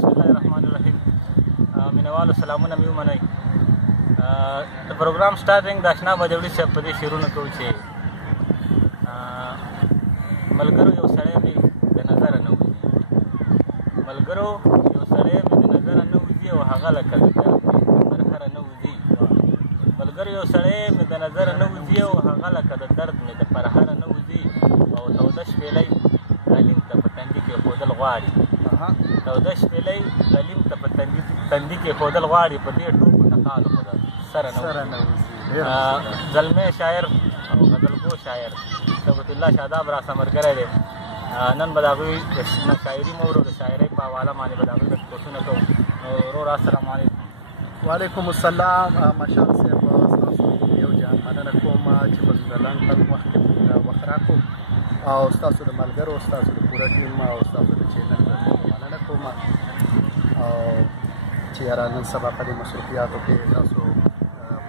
بسم الله الرحمن الرحیم. مینوالو سلامونه مې ومنئ. د پروګرام سټارټینګ د اشنا بدوړي صاحب په دې شعرونه کوو چې ملګرو یو سړی مې د نظره نه وځي، ملګرو یو سړی مې د نظره نه وځي او هغه لکه د درد مې پر هره نه وځي، ملګرو یو سړی مې د نظره نه وځي او هغه لکه د درد مې د پر هره نه وځي، او توده شپېلۍ غلیم ته په تندي کې ښودل غواړي، توده شپېلۍ غلیم ته په تندي کې ښودل غواړي، په دې ټوکو نقالو خو د سره نه وځي. زلمی شاعر او غزلګو شاعر ثبت الله شاداب راسره ملګری دی. نن به د هغوی نه شاعري مو ورو د شاعرۍ په حواله باندې به د هغوی ډسکسونه کوو. ورور السلام علیکم. وعلیکم السلام. مشال صاحب ستاسو یو جان مننه کوم چې په دومره لنډ وخت کې موږ وخت راکړو، او ستاسو د ملګرو، ستاسو د پوره ټیم او ستاسو د چینل مننه کوم، او چې یاره نن سبا په دې مصروفیاتو کې تاسو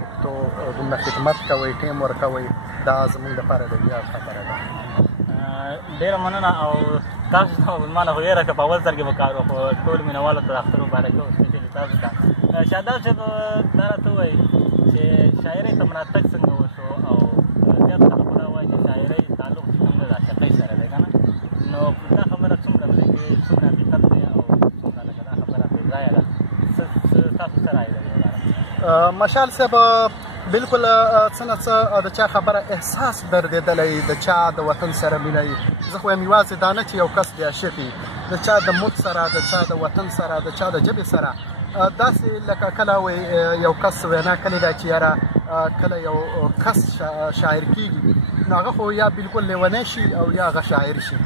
پښتو دومره خدمت کوئ، ټیم ورکوئ، دا زموږ لپاره د ویاړ خبره ده. ډېره مننه. او تاسو ته ما نه خو یېره که په اول سر کې به کار خو ټول مینهوالو ته د اختر مبارکي او سپېشلي تاسو ته. شاداب صاحب دا راته ووایي چې شاعرۍ ته راتګ څنګه وشو، او زیات خلک خو دا وایي چې شاعرۍ تعلق چې کوم دی د عاشقۍ سره دی که نه، نو دا خبره څومره ده کې څومره حقیقت دی او څومره لکه دا خبره بې ځایه ده، تاسو څه رایه لرئ؟ مشال صاحب بالکل څه نه څه د چا خبره احساس دردېدلی، د چا د وطن سره مینه وي. زه خو یم یوازې دا نه چې یو کس بې عاشق وي، د چا د ملک سره، د چا د وطن سره، د چا د ژبې سره، داسې لکه کله وایي یو کس وینا کړې ده چې یاره کله یو کس شاعر کېږي نو هغه خو یا بالکل لیونی شي او یا هغه شاعر شي،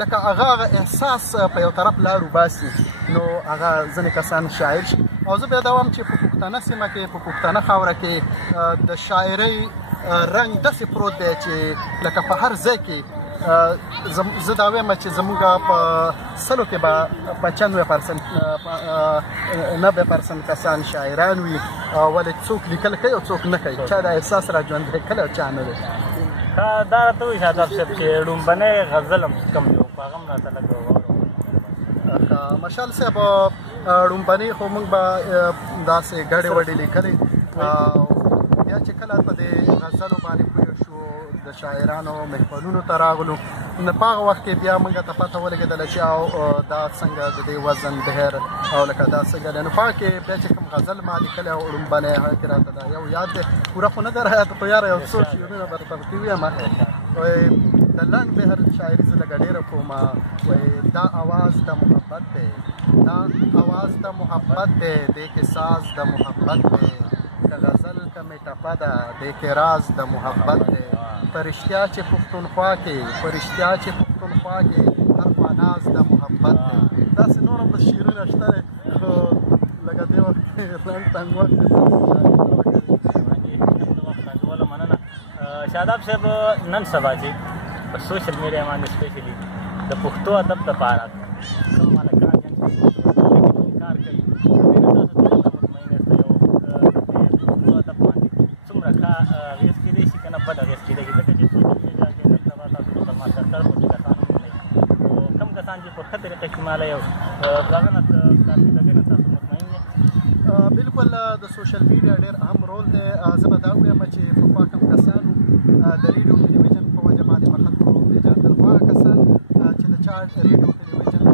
لکه هغه احساس په یو طرف لارو باسي نو هغه ځینې کسان شاعر شي. او زه بیا دا وایم چې په پښتنه سیمه کې، په پښتنه خاوره کې د شاعرۍ رنګ داسې پروت دی چې لکه په هر ځای کې زه دا وایم چې زموږ په سلو کې به 95% کسان شاعران وي، ولې څوک لیکل کوي او څوک نه کوي، چا دا احساس را ژوندی کړی او چا نه دی. دا راته وایي شاداب صاحب چې ړومبنی غزل هم کم دی، په هغه هم راته لږ وواورو. مشال صاحب ړومبني خو موږ به داسې ګډې وډې لیکلې، بیا چې کله په دې غزلو باندې پوه شو، د شاعرانو محفلونو ته راغلو، نو په هغه وخت کې بیا موږ ته پته ولګېدله چې دا څنګه د دې وزن بهر او لکه دا څنګه دی. نو په هغه کې بیا چې کوم غزل ما لیکلی او ړومبنی هغه کې راته دا یو یاد دی، پوره خو نه ده راته خو یاره یو څو شعرونه به درته ووایم. د لنډ بهر شاعري زه لږه ډېره کوم، وایي دا اواز د محبت دی، دا اواز د محبت دی، دې کې ساز د محبت دی، که غزل که مې ټپه ده دې کې راز د محبت دی، په رښتیا چې پښتونخوا کې، په رښتیا چې پښتونخوا کې هر خوا ناز د محبت دی. داسې نور هم شعرونه شته دی، خو لکه دې وخت لنډ تنګ وخت مننه. شاداب صاحب نن سبا چې په سوشل میډیا باندې سپیشلي د پښتو ادب دپاره کوم هلکان چې کار کوي، تاسو څومره مطمئن یاست یو د پښتو ادب باندې څومره ښه اغېز کېدی شي که نه بد اغېز کېدی شي؟ ځکه چې سوشل میډیا کې نن سبا تاسو د تماشاګر غوندې کسان هم وینئ، کوم کسان چې په ښه طریقه استعمالوي او هغه نه کارکردګۍ نه تاسو مطمئن یاست؟ بالکل د سوشل میډیا ډېر اهم رول دی. زه به دا ووایم چې پخوا کوم کسانو د ریډیو ټلویزیون په وجه باندې به خلکو پېژندل، خو هغه کسان چې د چا ریډیو ټلویزیون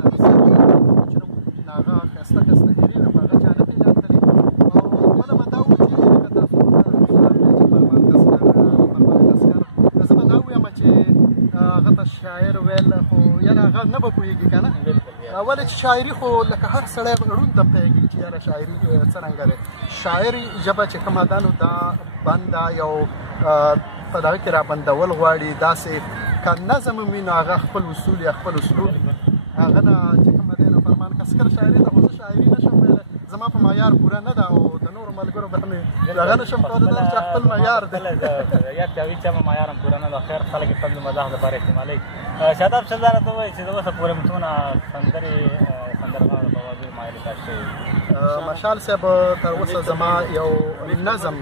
هغه ښایسته ښایسته هیرې خو هغه چا نه پېژندلې. او بله به دا ووایو چې لکه تاسو زه به دا ووایم چې هغه ته شاعر ویل خو یعنې هغه نه به پوهېږي که نه، ولې چې شاعري خو لکه هر سړی ړوند ته پوهېږي چې یاره شاعري څرنګه دی. شاعري ژبه چې کومه ده نو دا بنده یو په دغه کې را بندول غواړي، داسې که نظم وي نو هغه خپل اصول یا خپل اسلوب هغه نه چې کومه دی نو فرمان کسکر شاعري ده، خو زه شاعري نشم ویلی، زما په معیار پوره نه ده او د نورو ملګرو به مې هغه نشم کولی، دا چې خپل معیار دی. یاد کوي چې ما معیار هم پوره نه ده، خیر خلک یې د مزاح دپاره استعمالوي. شاداب صاحب دا راته ووایي چې د اوسه پورې څومره سندرغاړو په وزیر ما ریکارډ شوي؟ مشال صاحب تر اوسه زما یو نظم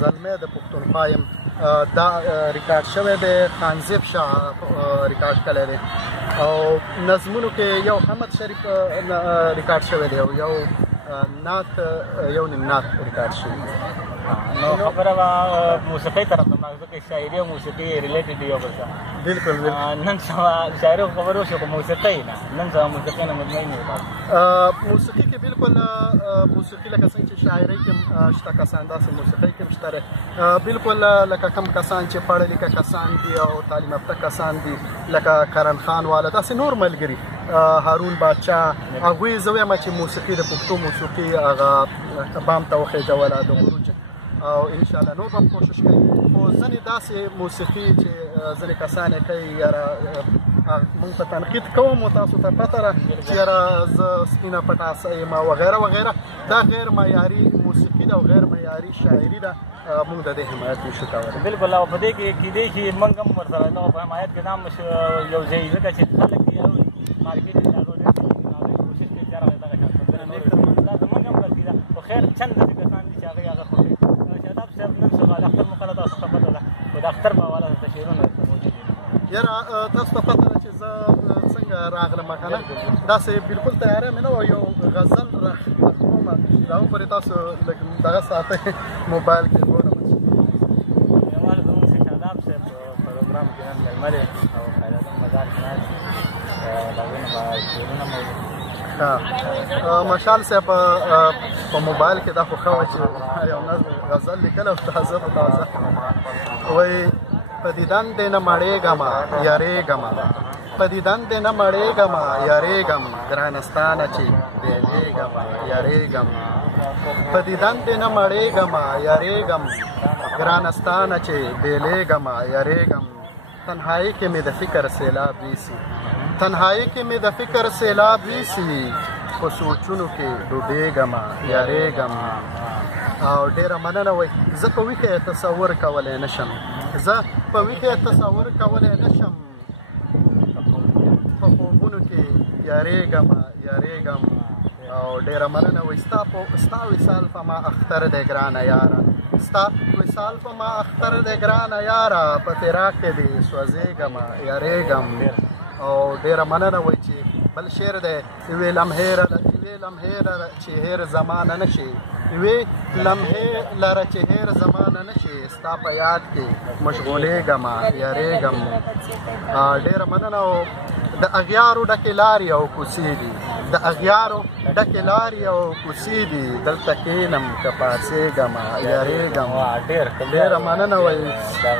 زلمی د پښتونخوا یم دا ریکارډ شوی دی، خانزیب شاه ریکارډ کړی دی. او نظمونو کې یو حمد شریف ریکارډ شوی دی او یو نعت یو نیم نعت ریکارډ شوی دی. نو خبره به موسیقۍ طرف ته ماغزه کې شاعري او موسیقي ریلیټډ یو بل ته بالکل نن سبا شاعري خبرو شو خو موسیقۍ نه نن سبا موسیقۍ نه مطمئن یو موسیقي کې بالکل موسیقي لکه څنګه چې شاعرۍ کې شته کسان داسې موسیقۍ کې هم شته بالکل لکه کم کسان چې پړه لیکه کسان دي او تعلیم یافته کسان دي لکه کرن خان والا داسې نور ملګري هارون باچا هغوی زه وایم چې موسیقي د پښتو موسیقي هغه بام ته وخېجوله د عروج او انشاءالله نور به هم کوشش کوي خو ځینې داسې موسیقي چې ځینې کسان یې کوي یاره موږ په تنقید کوم او تاسو ته پته ده چې یاره زه سپینه پټاسه یم وغیره وغیره دا غیر معیاري موسیقي ده او غیر معیاري شاعري ده موږ د دې حمایت نشو کولی. بالکل او په دې کې کیدای شي موږ هم ورسره دغه په حمایت کې نام یو ځای ځکه چې خلک یې اوري مارکیټ کې هغه ډېر کوشش کوي چې هغه دغه شان موږ هم غلطي ده خو خیر چند داسې کسان دي چې هغه خوښوي شاداب صاحب نن سبا د اختر مقاله تاسو ته پته ده خو د اختر په حواله ته شعرونه موجود دي. یاره تاسو ته پته ده چې زه څنګه راغلم که نه داسې بالکل تیاری مې نه وه یو غزل راخوم د هغو پورې تاسو لږ دغه ساتئ موبایل کې ګورم یوازې زموږ چې شاداب صاحب پروګرام کې نن مېلمه دی او خیراتون مزار کې ناست دي د هغوی نه به شعرونه موجود مشال صاحب په موبایل کې دا خو ښه وه چې یو غزل لیکلی او تازه په تازه وایي په دیدن دې نه مړېږمه یارېږمه په دیدن دې نه مړېږمه یارېږم ګرانستانه چې بیلېږمه یارېږم په دیدن دې نه مړېږمه یارېږم ګرانستانه چې بیلېږمه یارېږم تنهایي کې مې د فکر سیلاب ویسي تنهایی کې مې د فکر سیلاب ویسي په سوچونو کې ډوبېږمه یارېږم او ډېره مننه وایي زه په ویښه تصور کولی نه شم زه په ویښه تصور کولی نه شم په خوبونو کې یارېږمه یارېږم او ډېره مننه وایي ستا وصال په ما اختر دی ګرانه یاره ستا وصال په ما اختر دی ګرانه یاره په فراق کې دې سوځېږمه یارېږم او ډېره مننه وایي چې بل شعر دی یوې لمحې لره چې هیر زمانه نه شي یوې لمحې لره چې هیر زمانه نه شي ستا په یاد کې مشغولېږمه یارېږم ډېره مننه او د اغیارو ډکې لارې او کوڅې دي د اغیارو ډکې لارې او کوڅې دي دلته کښېنم که پاڅېږمه یارېږم ډېره مننه وایي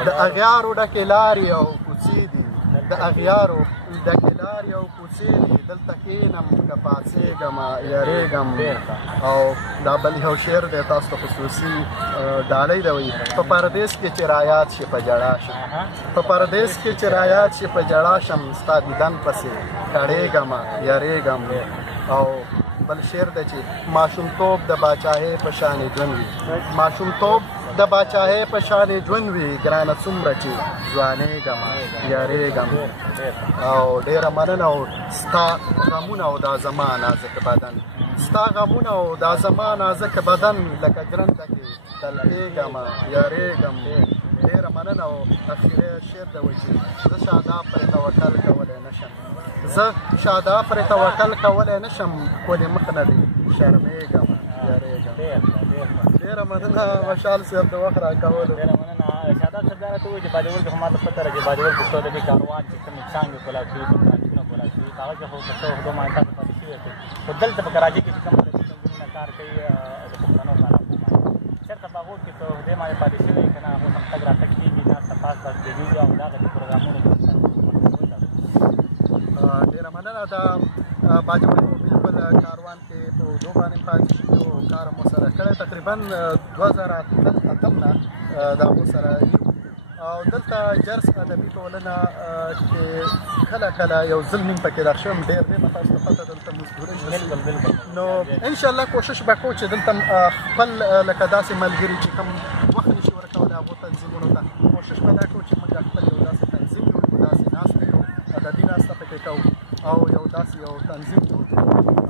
د اغیارو ډکې لارې او کوڅې دي د اغیارو ډکې لارې او کوڅې دي دلته کښېنم که پاڅېږمه یارېږم او دا بل یو شعر دی تاسو ته خصوصي ډالۍ ده وایي په پردیس کې چې رایاد شي په جړا شم په پردیس کې چې رایاد شي په جړا شم ستا دیدن پسې کړېږمه یارېږم او بل شعر دی چې ماشومتوب د باچاهۍ په شانې ژوند وي ماشومتوب د باچاهۍ په شانې ژوند وي ګرانه څومره چې ځوانېږمه یارېږم او ډېره مننه او ستا غمونه او دا زما نازک بدن ستا غمونه او دا زما نازک بدن لکه ګرنده کې تلقېږمه یارېږم ډېره مننه او اخري شعر دی وایي چې زه شاداب پرې توکل کولی نه شم زه شاداب پرې توکل کولی نه شم ښکلې مخ نه دې شرمېږمه یارېږم ډېره مننه مشال صاحب د وخت راکولو ډېره مننه شاداب صاحب دا راته ووایي چې باجوړ کې خو ما ته پته ده چې باجوړ پښتو ادبي کاروان چې کومې څانګې کولا شوي برانچونه کولا شوي هغه کې خو پښتو اردو ماڼۍ تاسو پاتې شوی دی خو دلته په کراچۍ کې چې کوم ادبي تنظیمونه کار کوي د پښتنو په علاقو باندې چېرته په هغو کې په دې باندې پاتې شوی که نه اوس هم تګ راتګ کېږي ناسته پاسته کېږي او دغه پروګرامونه ډېره مننه دا باجوړ بالکل کاروان کې په اردو باندې پاتې شوي او کار مو سره کړی تقریبا 2008 نه دا مو سره او دلته جرس ادبي ټولنه چې کله کله یو ځل نیم پکې داخل شوم ډېر دی تاسو ته پته دلته مزدورۍ بالکل نو انشاءالله کوشش به کوو چې دلته خپل لکه داسې ملګري چې کوم وخت نشي ورکولی هغو تنظیمونو ته کوشش به دا کوو چې موږ خپل یو داسې تنظیم جوړ کړو داسې ناسته کوو ادبي ناسته پکې کوو او یو داسې یو تنظیم جوړ کړو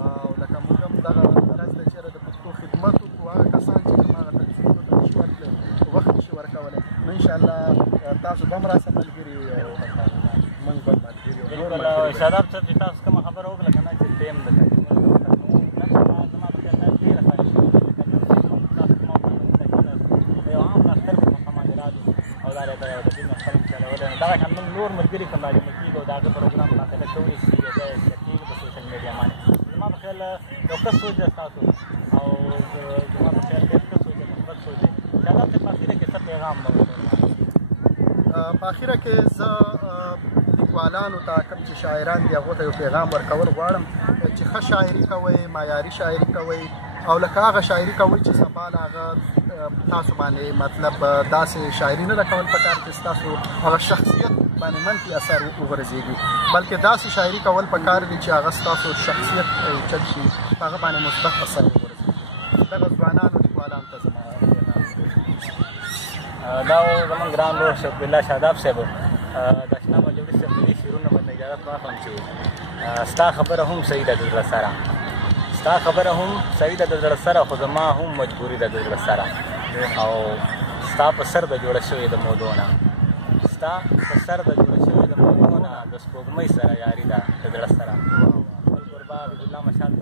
او لکه موږ هم دغه غرض دی چېرې د پښتو خدمت وکړو هغه کسان چې کوم هغه تنظیمونو ته نشي ورتللی وخت نشي ورکولی نو انشاءالله تاسو به هم راسه ملګري او موږ به ملګري شاداب صاحب چې تاسو کومه خبره وکړه که نه چې ټیم د زما په خیال دا ډېره ښه شوې ده لکه نن چې کوم تاسو ما د یو عام ډاکټر په مخه باندې راځو او دا د دې محترم چلولی نو دغه شان موږ نور ملګري کوم راجمع کېږو د هغه پروګرام باندې کولی شي د کېږي په سوشل میډیا باندې زما په خیال یو ښه سوچ ده ستاسو او زما په خیال ډېر ښه سوچ دی مثبت سوچ دی شاداب صاحب په اخره کې څه پیغام به په اخره کې زه لیکوالانو ته کوم چې شاعران دي هغو ته یو پیغام ورکول غواړم چې ښه شاعري کوئ معیاري شاعري کوئ او لکه هغه شاعري کوئ چې سبا له هغه تاسو باندې مطلب داسې شاعري نه ده کول پکار چې ستاسو هغه شخصیت باندې منفي اثر وغورځېږي بلکې داسې شاعري کول پکار دي چې هغه ستاسو شخصیت اوچت شي په هغه باندې مثبت اثر وغورځي دغه ځوانانو لیکوالانو ته زما دا زموږ ګران ورور شیخ عبدالله شاداب صاحب د اشنا مجلس صاحب د دې شعرونه باندې اجازت واخلم چې ستا خبره هم صحیح ده د زړه سره ستا خبره هم صحیح ده د زړه سره خو زما هم مجبوري ده د زړه سره او ستا په سر د جوړه شوې د مودو نه ستا په سر د جوړه شوې د مودو نه د سپوږمۍ سره یاري ده د زړه سره بل قربا عبدالله مشال